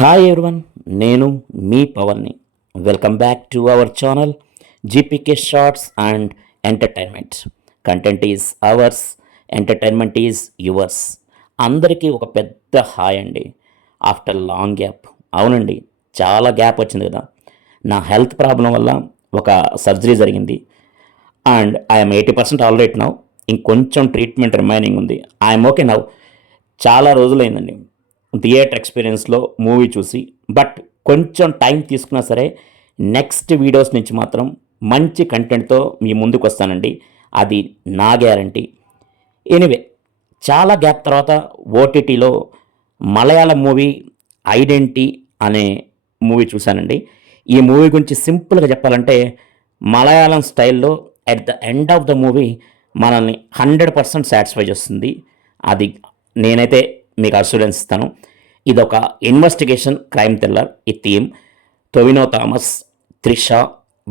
Hi everyone, నేను మీ పవన్ని. Welcome back to our channel GPK shorts and entertainment. Content is ours, entertainment is yours. అందరికీ ఒక పెద్ద హాయ్ అండి. ఆఫ్టర్ లాంగ్ గ్యాప్, అవునండి, చాలా గ్యాప్ వచ్చింది కదా. నా హెల్త్ ప్రాబ్లం వల్ల ఒక సర్జరీ జరిగింది అండ్ ఐఎమ్ 80% ఆల్రెడీ నౌ. ఇంకొంచెం ట్రీట్మెంట్ రిమైనింగ్ ఉంది. I'm okay now. చాలా రోజులైందండి థియేటర్ ఎక్స్పీరియన్స్లో మూవీ చూసి. బట్ కొంచెం టైం తీసుకున్నా సరే నెక్స్ట్ వీడియోస్ నుంచి మాత్రం మంచి కంటెంట్తో మీ ముందుకు వస్తానండి. అది నా గ్యారంటీ. ఎనీవే, చాలా గ్యాప్ తర్వాత ఓటీటీలో మలయాళం మూవీ ఐడెంటిటీ అనే మూవీ చూశానండి. ఈ మూవీ గురించి సింపుల్గా చెప్పాలంటే మలయాళం స్టైల్లో at the end of the movie మనల్ని 100% సాటిస్ఫై చేస్తుంది. అది నేనైతే మీకు అష్యూరెన్స్ ఇస్తాను. ఇదొక ఇన్వెస్టిగేషన్ క్రైమ్ థ్రిల్లర్. ఈ థీమ్ టొవినో థామస్, త్రిష,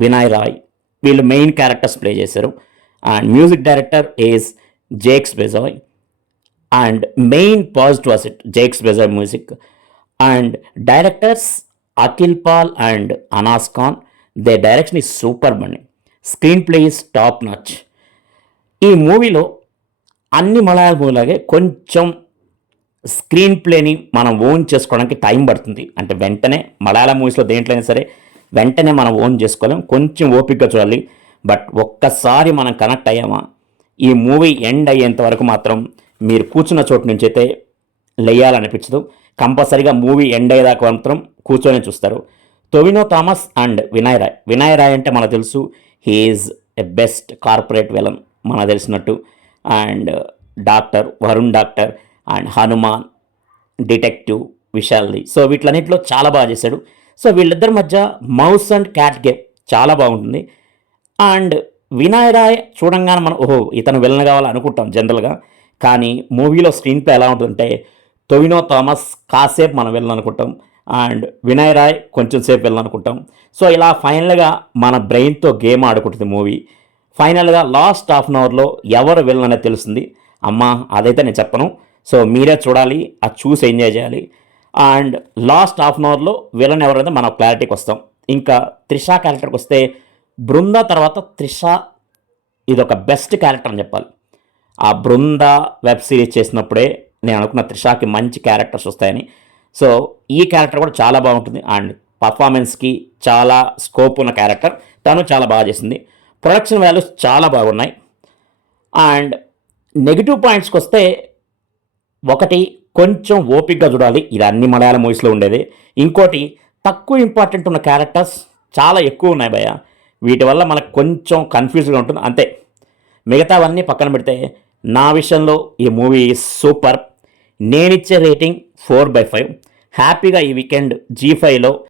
వినయ్ రాయ్ వీళ్ళు మెయిన్ క్యారెక్టర్స్ ప్లే చేశారు. And music director is Jakes Bejoy. And main positive asset Jakes Bejoy music. And directors Akhil Paul and Anas Khan. Their direction is super అండి. Screenplay is top notch. ఈ మూవీలో అన్ని మలయాళ మూవీలాగే కొంచెం స్క్రీన్ ప్లేని మనం ఓన్ చేసుకోవడానికి టైం పడుతుంది. అంటే వెంటనే మలయాళ మూవీస్లో దేంట్లో అయినా సరే వెంటనే మనం ఓన్ చేసుకోలేం, కొంచెం ఓపికగా చూడాలి. బట్ ఒక్కసారి మనం కనెక్ట్ అయ్యామా, ఈ మూవీ ఎండ్ అయ్యేంత వరకు మాత్రం మీరు కూర్చున్న చోటు నుంచి అయితే లేయాలనిపించదు. కంపల్సరీగా మూవీ ఎండ్ అయ్యేదాకా మాత్రం కూర్చొని చూస్తారు. టొవినో థామస్ అండ్ వినయ్ రాయ్. వినయ్ రాయ్ అంటే మనకు తెలుసు, he's a best corporate villain మనకు తెలిసినట్టు. And doctor Varun doctor and Hanuman, detective విశాల్ది. సో వీటిలన్నింటిలో చాలా బాగా చేశాడు. సో వీళ్ళిద్దరి మధ్య మౌస్ అండ్ క్యాట్ గేమ్ చాలా బాగుంటుంది. అండ్ వినయ్ రాయ్ చూడంగానే మనం ఓహో ఇతను విలన్ కావాలని అనుకుంటాం జనరల్గా. కానీ మూవీలో స్క్రీన్ ప్లే ఎలా ఉంటుందంటే టొవినో థామస్ కాసేపు మనం విలన్ అనుకుంటాం అండ్ వినయ్ రాయ్ కొంచెం సేపు విలన్ అనుకుంటాం. సో ఇలా ఫైనల్గా మన బ్రెయిన్తో గేమ్ ఆడుకుంటుంది మూవీ. ఫైనల్గా లాస్ట్ హాఫ్ అన్ అవర్లో ఎవరు విలన్ అనేది తెలుస్తుంది. అమ్మా అదైతే నేను చెప్పను. సో మీరే చూడాలి, అది చూసి ఎంజాయ్ చేయాలి. అండ్ లాస్ట్ హాఫ్ అన్ అవర్లో విలన్ ఎవరైతే మనం క్లారిటీకి వస్తాం. ఇంకా త్రిష క్యారెక్టర్కి వస్తే బృంద తర్వాత త్రిష ఇదొక బెస్ట్ క్యారెక్టర్ అని చెప్పాలి. ఆ బృంద వెబ్ సిరీస్ చేసినప్పుడే నేను అనుకున్న త్రిషకి మంచి క్యారెక్టర్స్ వస్తాయని. సో ఈ క్యారెక్టర్ కూడా చాలా బాగుంటుంది అండ్ పర్ఫార్మెన్స్కి చాలా స్కోప్ ఉన్న క్యారెక్టర్. తను చాలా బాగా చేసింది. ప్రొడక్షన్ వాల్యూస్ చాలా బాగున్నాయి. అండ్ నెగిటివ్ పాయింట్స్కి వస్తే ఒకటి, కొంచెం ఓపిక్గా చూడాలి. ఇది అన్ని మలయాళ మూవీస్లో ఉండేది. ఇంకోటి, తక్కువ ఇంపార్టెంట్ ఉన్న క్యారెక్టర్స్ చాలా ఎక్కువ ఉన్నాయి భయ్య. వీటి వల్ల మనకు కొంచెం కన్ఫ్యూజ్గా ఉంటుంది అంతే. మిగతావన్నీ పక్కన పెడితే నా విషయంలో ఈ మూవీ సూపర్. నేనిచ్చే రేటింగ్ 4/5. హ్యాపీగా ఈ వీకెండ్ G5లో